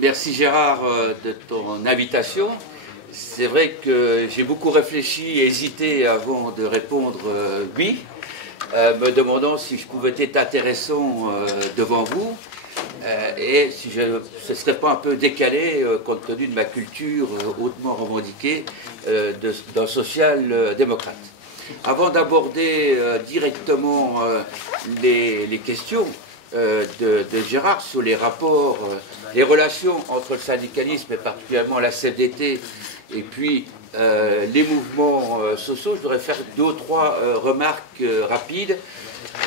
Merci Gérard de ton invitation. C'est vrai que j'ai beaucoup réfléchi et hésité avant de répondre oui, me demandant si je pouvais être intéressant devant vous et si ce ne serait pas un peu décalé compte tenu de ma culture hautement revendiquée d'un social-démocrate. Avant d'aborder directement les questions de Gérard sur les rapports, les relations entre le syndicalisme et particulièrement la CFDT et puis les mouvements sociaux, je voudrais faire deux ou trois remarques rapides.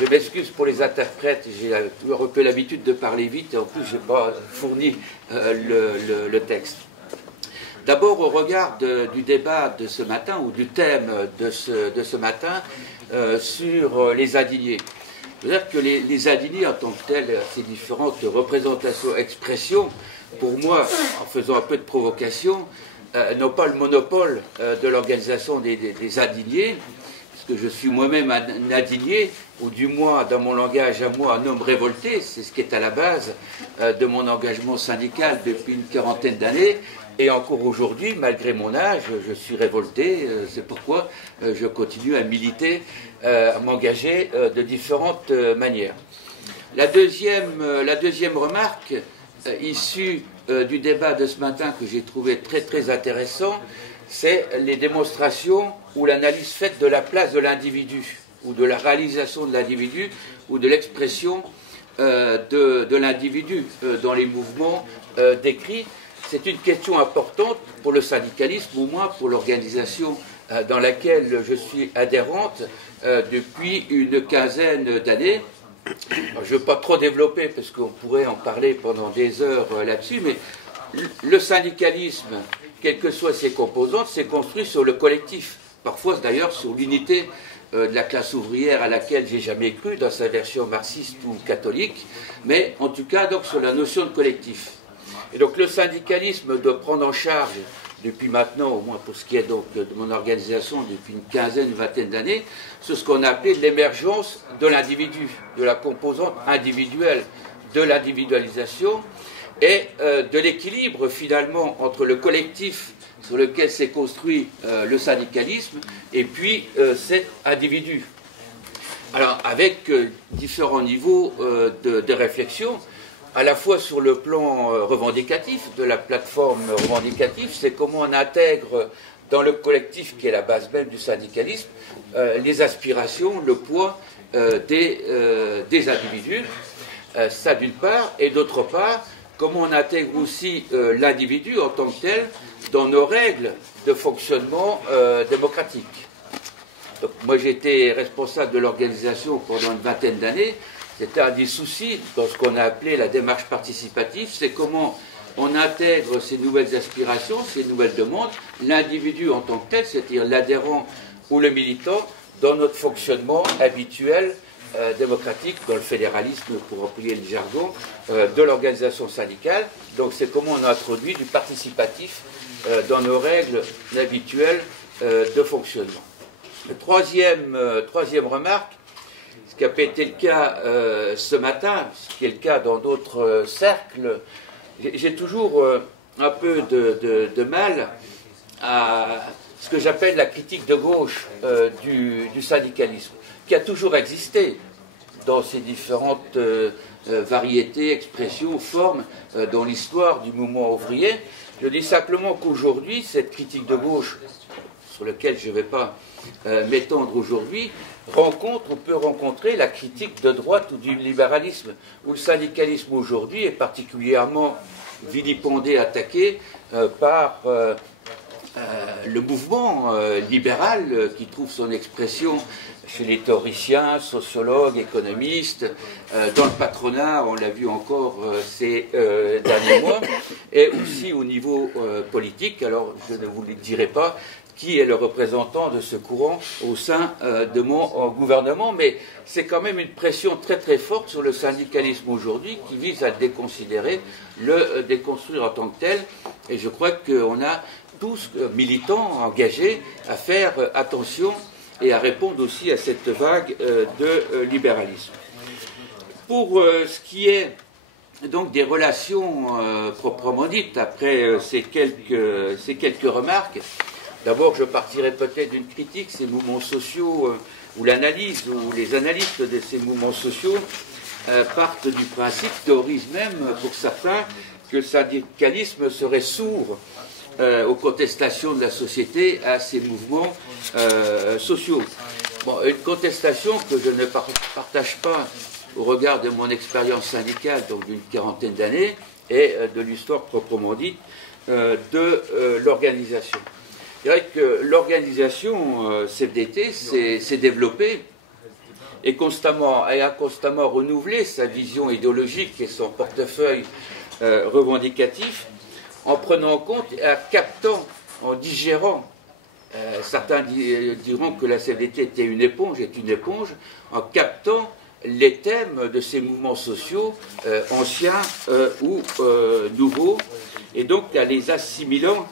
Je m'excuse pour les interprètes, j'ai toujours un peu l'habitude de parler vite et en plus je n'ai pas fourni le texte. D'abord, au regard du débat de ce matin, ou du thème de ce matin, sur les indignés. Je veux dire que les indignés, en tant que tels, ces différentes représentations, expressions, pour moi, en faisant un peu de provocation, n'ont pas le monopole de l'organisation des indignés, puisque je suis moi-même un indigné, ou du moins, dans mon langage à moi, un homme révolté. C'est ce qui est à la base de mon engagement syndical depuis une quarantaine d'années. Et encore aujourd'hui, malgré mon âge, je suis révolté. C'est pourquoi je continue à militer, à m'engager de différentes manières. La deuxième remarque, issue du débat de ce matin que j'ai trouvé très très intéressant, c'est les démonstrations ou l'analyse faite de la place de l'individu, ou de la réalisation de l'individu, ou de l'expression de l'individu dans les mouvements décrits. C'est une question importante pour le syndicalisme, au moins pour l'organisation dans laquelle je suis adhérente depuis une quinzaine d'années. Je ne veux pas trop développer parce qu'on pourrait en parler pendant des heures là-dessus, mais le syndicalisme, quelles que soient ses composantes, s'est construit sur le collectif. Parfois d'ailleurs sur l'unité de la classe ouvrière à laquelle j'ai jamais cru dans sa version marxiste ou catholique, mais en tout cas donc sur la notion de collectif. Et donc le syndicalisme doit prendre en charge, depuis maintenant, au moins pour ce qui est donc de mon organisation, depuis une quinzaine, une vingtaine d'années, ce qu'on a appelé l'émergence de l'individu, de la composante individuelle, de l'individualisation et de l'équilibre finalement entre le collectif sur lequel s'est construit le syndicalisme et puis cet individu. Alors avec différents niveaux de réflexion, à la fois sur le plan revendicatif, de la plateforme revendicative, c'est comment on intègre dans le collectif, qui est la base même du syndicalisme, les aspirations, le poids des individus, ça d'une part, et d'autre part, comment on intègre aussi l'individu en tant que tel dans nos règles de fonctionnement démocratique. Donc, moi j'ai été responsable de l'organisation pendant une vingtaine d'années. C'était un des soucis dans ce qu'on a appelé la démarche participative, c'est comment on intègre ces nouvelles aspirations, ces nouvelles demandes, l'individu en tant que tel, c'est-à-dire l'adhérent ou le militant, dans notre fonctionnement habituel démocratique, dans le fédéralisme, pour employer le jargon, de l'organisation syndicale. Donc c'est comment on introduit du participatif dans nos règles habituelles de fonctionnement. Troisième remarque, ce qui n'a pas été le cas ce matin, ce qui est le cas dans d'autres cercles, j'ai toujours un peu de mal à ce que j'appelle la critique de gauche du syndicalisme, qui a toujours existé dans ses différentes variétés, expressions, formes dans l'histoire du mouvement ouvrier. Je dis simplement qu'aujourd'hui, cette critique de gauche, sur laquelle je ne vais pas m'étendre aujourd'hui, peut rencontrer la critique de droite ou du libéralisme, où le syndicalisme aujourd'hui est particulièrement vilipendé, attaqué par le mouvement libéral qui trouve son expression chez les théoriciens, sociologues, économistes, dans le patronat, on l'a vu encore ces derniers mois, et aussi au niveau politique. Alors je ne vous le dirai pas qui est le représentant de ce courant au sein de mon gouvernement, mais c'est quand même une pression très très forte sur le syndicalisme aujourd'hui qui vise à le déconsidérer, le déconstruire en tant que tel, et je crois qu'on a tous, militants, engagés, à faire attention et à répondre aussi à cette vague de libéralisme. Pour ce qui est donc des relations proprement dites, après ces quelques remarques. D'abord, je partirai peut-être d'une critique. Ces mouvements sociaux, ou l'analyse, ou les analystes de ces mouvements sociaux partent du principe, théorisent même pour certains, que le syndicalisme serait sourd aux contestations de la société, à ces mouvements sociaux. Bon, une contestation que je ne partage pas au regard de mon expérience syndicale, donc d'une quarantaine d'années, et de l'histoire proprement dite de l'organisation. Je dirais que l'organisation CFDT s'est développée et a constamment renouvelé sa vision idéologique et son portefeuille revendicatif en prenant en compte et en captant, en digérant. Certains diront que la CFDT est une éponge, en captant les thèmes de ces mouvements sociaux, anciens ou nouveaux, et donc à les assimilant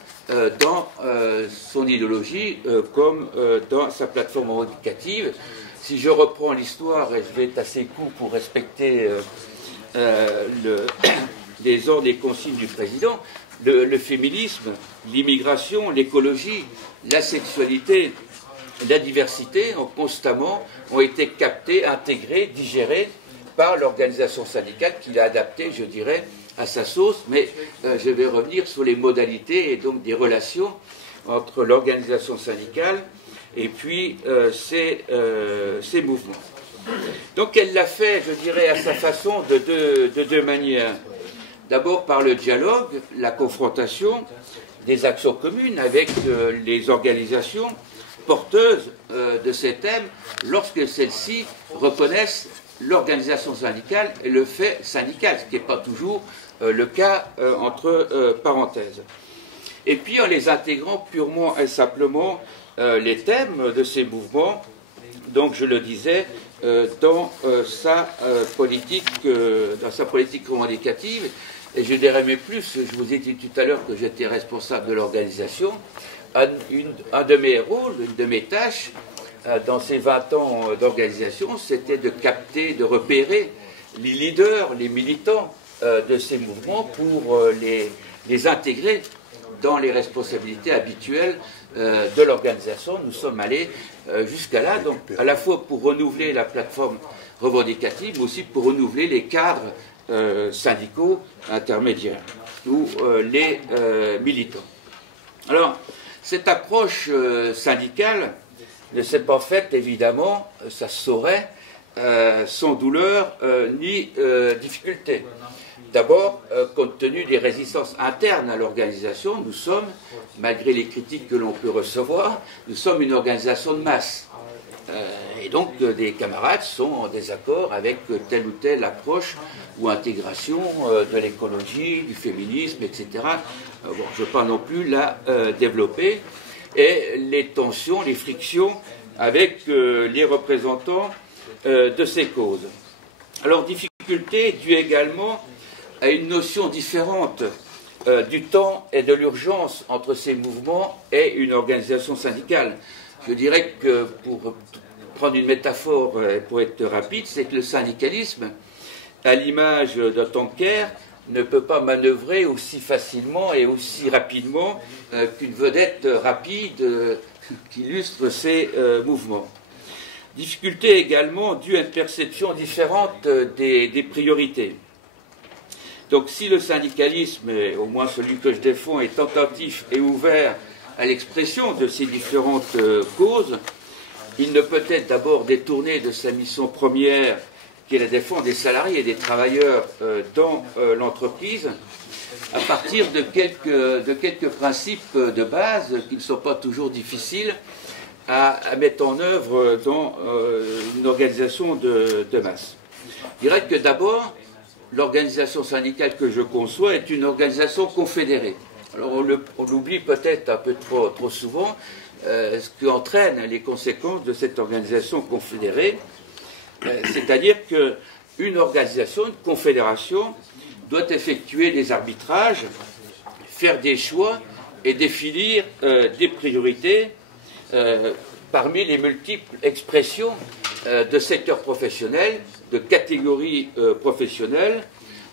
dans son idéologie comme dans sa plateforme revendicative. Si je reprends l'histoire, et je vais être assez court pour respecter les ordres et consignes du président, le féminisme, l'immigration, l'écologie, la sexualité, la diversité ont été captés, intégrés, digérés par l'organisation syndicale qui l'a adapté, je dirais, à sa sauce, mais je vais revenir sur les modalités et donc des relations entre l'organisation syndicale et puis ces mouvements. Donc elle l'a fait, je dirais, à sa façon de deux manières. D'abord par le dialogue, la confrontation, des actions communes avec les organisations porteuses de ces thèmes lorsque celles-ci reconnaissent l'organisation syndicale et le fait syndical, ce qui n'est pas toujours le cas entre parenthèses. Et puis en les intégrant purement et simplement les thèmes de ces mouvements, donc je le disais, dans sa politique revendicative. Et je dirais même plus, je vous ai dit tout à l'heure que j'étais responsable de l'organisation. Un de mes rôles, une de mes tâches, dans ces 20 ans d'organisation, c'était de capter, de repérer les leaders, les militants de ces mouvements pour les intégrer dans les responsabilités habituelles de l'organisation. Nous sommes allés jusqu'à là, donc à la fois pour renouveler la plateforme revendicative, mais aussi pour renouveler les cadres syndicaux intermédiaires ou les militants. Alors, cette approche syndicale ne s'est pas faite, évidemment, ça se saurait, sans douleur ni difficulté. D'abord, compte tenu des résistances internes à l'organisation, nous sommes, malgré les critiques que l'on peut recevoir, nous sommes une organisation de masse. Et donc, des camarades sont en désaccord avec telle ou telle approche ou intégration de l'écologie, du féminisme, etc. Bon, je ne veux pas non plus la développer. Et les tensions, les frictions avec les représentants de ces causes. Alors, difficulté due également à une notion différente du temps et de l'urgence entre ces mouvements et une organisation syndicale. Je dirais que, pour prendre une métaphore pour être rapide, c'est que le syndicalisme, à l'image d'un tanker, ne peut pas manœuvrer aussi facilement et aussi rapidement qu'une vedette rapide qui illustre ces mouvements. Difficulté également due à une perception différente des priorités. Donc si le syndicalisme, et au moins celui que je défends, est tentatif et ouvert à l'expression de ces différentes causes, il ne peut être d'abord détourné de sa mission première, qui est la défense des salariés et des travailleurs dans l'entreprise, à partir de quelques principes de base qui ne sont pas toujours difficiles à mettre en œuvre dans une organisation de masse. Je dirais que d'abord, l'organisation syndicale que je conçois est une organisation confédérée. Alors on l'oublie peut-être un peu trop souvent, ce qui entraîne les conséquences de cette organisation confédérée, c'est-à-dire qu'une organisation, une confédération, doit effectuer des arbitrages, faire des choix et définir des priorités parmi les multiples expressions de secteurs professionnels, de catégories professionnelles,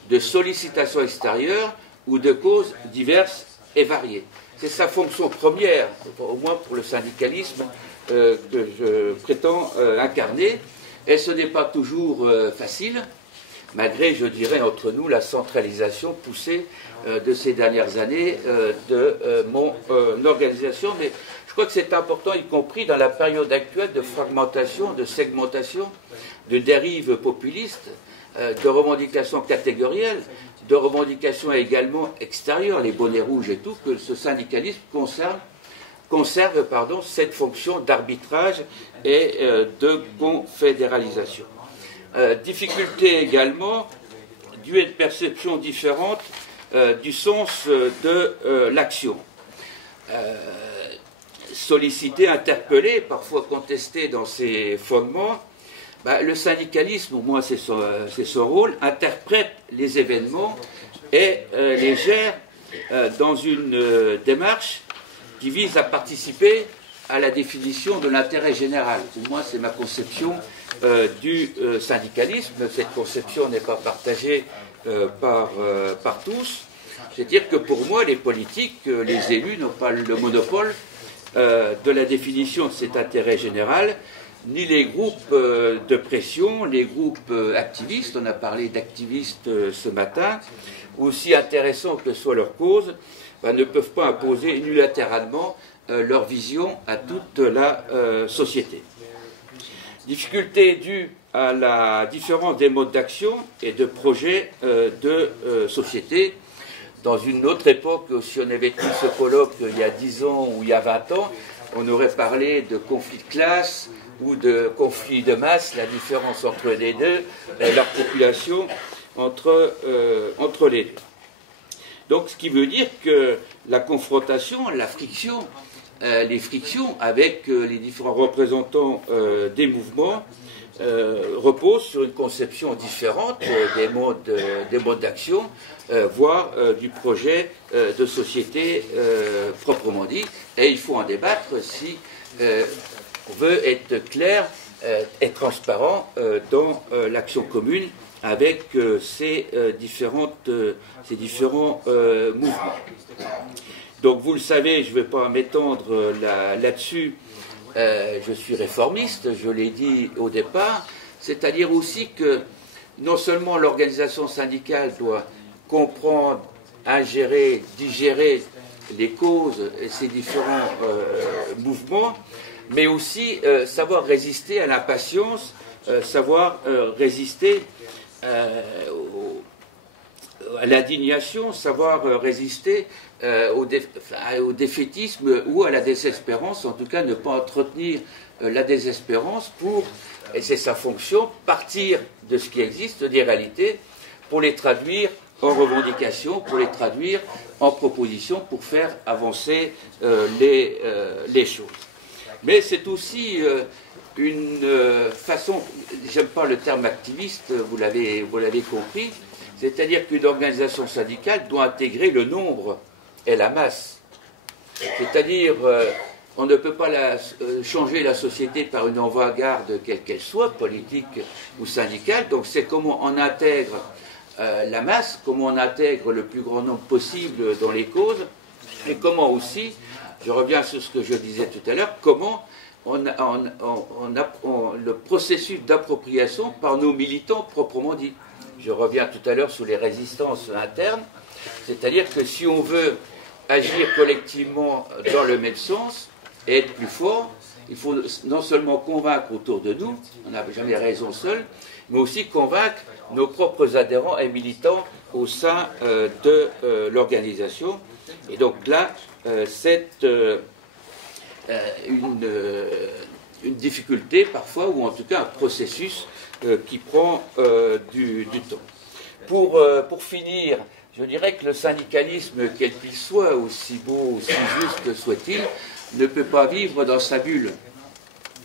de sollicitation extérieure ou de causes diverses et variées. C'est sa fonction première, au moins pour le syndicalisme, que je prétends incarner. Et ce n'est pas toujours facile, malgré, je dirais, entre nous, la centralisation poussée de ces dernières années de mon organisation. Mais je crois que c'est important, y compris dans la période actuelle de fragmentation, de segmentation, de dérives populistes, de revendications catégorielles, de revendications également extérieures, les bonnets rouges et tout, que ce syndicalisme conserve cette fonction d'arbitrage et de confédéralisation. Difficulté également due à une perception différente du sens de l'action. Sollicité, interpellé, parfois contesté dans ses fondements, le syndicalisme, au moins c'est son rôle, interprète les événements et les gère dans une démarche qui vise à participer à la définition de l'intérêt général. Pour moi, c'est ma conception du syndicalisme. Cette conception n'est pas partagée par tous. C'est-à-dire que pour moi, les politiques, les élus n'ont pas le monopole de la définition de cet intérêt général, ni les groupes de pression, les groupes activistes, on a parlé d'activistes ce matin, aussi intéressants que soit leur cause, ne peuvent pas imposer unilatéralement leur vision à toute la société. Difficulté due à la différence des modes d'action et de projets de société. Dans une autre époque, si on avait tenu ce colloque il y a 10 ans ou il y a 20 ans, on aurait parlé de conflits de classe ou de conflits de masse, la différence entre les deux, leur population entre les deux. Donc, ce qui veut dire que la confrontation, la friction, les frictions avec les différents représentants des mouvements reposent sur une conception différente des modes d'action, voire du projet de société proprement dit. Et il faut en débattre si on veut être clair et transparent dans l'action commune avec ces différents mouvements. Donc vous le savez, je ne vais pas m'étendre là-dessus, je suis réformiste, je l'ai dit au départ, c'est-à-dire aussi que non seulement l'organisation syndicale doit comprendre, ingérer, digérer les causes et ces différents mouvements, mais aussi savoir résister à l'impatience, savoir résister à l'indignation, savoir résister au défaitisme ou à la désespérance, en tout cas ne pas entretenir la désespérance pour, et c'est sa fonction, partir de ce qui existe, des réalités, pour les traduire en revendications, pour les traduire en propositions, pour faire avancer les choses. Mais c'est aussi une façon, j'aime pas le terme activiste, vous l'avez compris, c'est-à-dire qu'une organisation syndicale doit intégrer le nombre et la masse. C'est-à-dire, on ne peut pas changer la société par une avant-garde quelle qu'elle soit, politique ou syndicale, donc c'est comment on intègre la masse, comment on intègre le plus grand nombre possible dans les causes, et comment aussi, je reviens sur ce que je disais tout à l'heure, comment le processus d'appropriation par nos militants proprement dit. Je reviens tout à l'heure sur les résistances internes, c'est-à-dire que si on veut agir collectivement dans le même sens et être plus fort, il faut non seulement convaincre autour de nous, on n'a jamais raison seul, mais aussi convaincre nos propres adhérents et militants au sein de l'organisation. Et donc là, c'est une difficulté parfois, ou en tout cas un processus qui prend du temps. Pour finir, je dirais que le syndicalisme, quel qu'il soit, aussi beau, aussi juste soit-il, ne peut pas vivre dans sa bulle,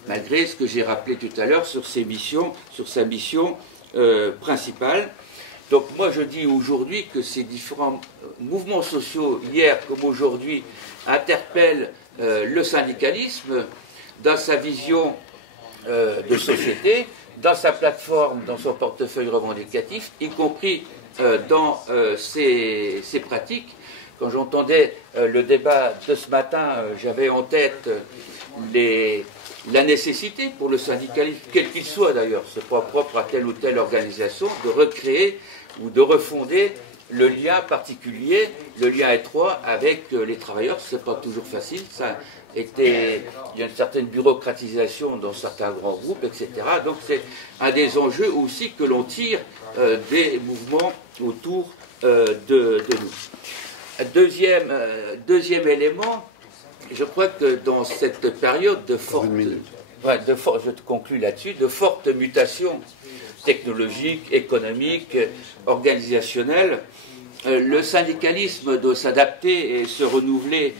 malgré ce que j'ai rappelé tout à l'heure sur sa mission principale. Donc moi je dis aujourd'hui que ces différents mouvements sociaux, hier comme aujourd'hui, interpellent le syndicalisme dans sa vision de société, dans sa plateforme, dans son portefeuille revendicatif, y compris dans ses pratiques. Quand j'entendais le débat de ce matin, j'avais en tête la nécessité pour le syndicalisme, quel qu'il soit d'ailleurs, ce n'est pas propre à telle ou telle organisation, de recréer ou de refonder le lien particulier, le lien étroit avec les travailleurs. Ce n'est pas toujours facile, il y a une certaine bureaucratisation dans certains grands groupes, etc. Donc c'est un des enjeux aussi que l'on tire des mouvements autour de nous. Deuxième élément, je crois que dans cette période de forte, je te conclus là-dessus, de forte mutation technologique, économique, organisationnelle, le syndicalisme doit s'adapter et se renouveler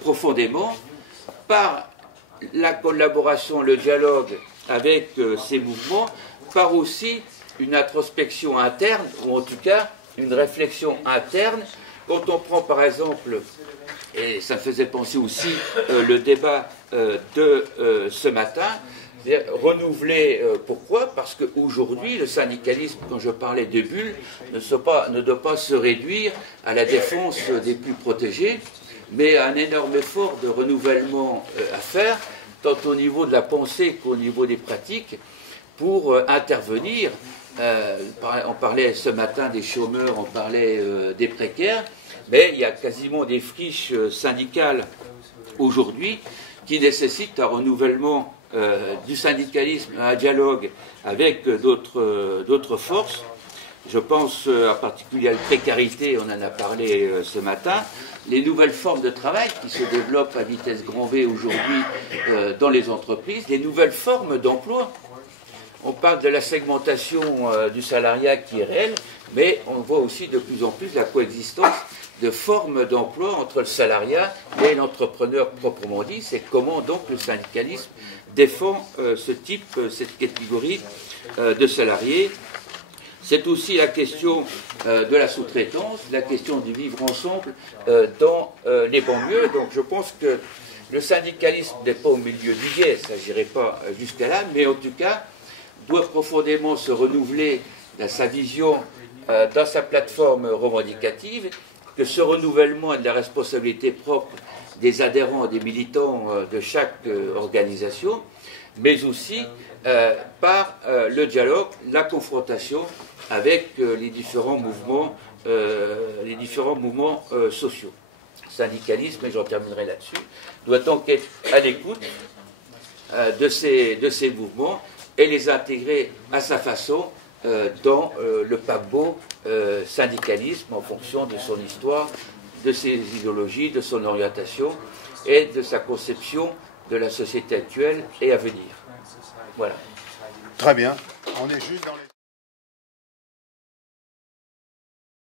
profondément par la collaboration, le dialogue avec ces mouvements, par aussi une introspection interne, ou en tout cas une réflexion interne. Quand on prend par exemple, et ça me faisait penser aussi le débat de ce matin, renouveler, pourquoi? Parce qu'aujourd'hui, le syndicalisme, quand je parlais de bulles, ne doit pas se réduire à la défense des plus protégés, mais à un énorme effort de renouvellement à faire, tant au niveau de la pensée qu'au niveau des pratiques, pour intervenir. On parlait ce matin des chômeurs, on parlait des précaires, mais il y a quasiment des friches syndicales aujourd'hui qui nécessitent un renouvellement du syndicalisme, un dialogue avec d'autres forces. Je pense en particulier à la précarité, on en a parlé ce matin, les nouvelles formes de travail qui se développent à vitesse grand V aujourd'hui dans les entreprises, les nouvelles formes d'emploi. On parle de la segmentation du salariat qui est réelle, mais on voit aussi de plus en plus la coexistence de formes d'emploi entre le salariat et l'entrepreneur proprement dit. C'est comment donc le syndicalisme défend cette catégorie de salariés. C'est aussi la question de la sous-traitance, la question du vivre ensemble dans les banlieues. Donc je pense que le syndicalisme n'est pas au milieu du guet, ça n'irait pas jusqu'à là, mais en tout cas doit profondément se renouveler dans sa vision, dans sa plateforme revendicative, que ce renouvellement est de la responsabilité propre des adhérents, des militants de chaque organisation, mais aussi par le dialogue, la confrontation avec les différents mouvements sociaux. Le syndicalisme, et j'en terminerai là-dessus, doit donc être à l'écoute de ces mouvements et les intégrer à sa façon dans le paquebot syndicalisme en fonction de son histoire, de ses idéologies, de son orientation et de sa conception de la société actuelle et à venir. Voilà. Très bien. On est juste dans les...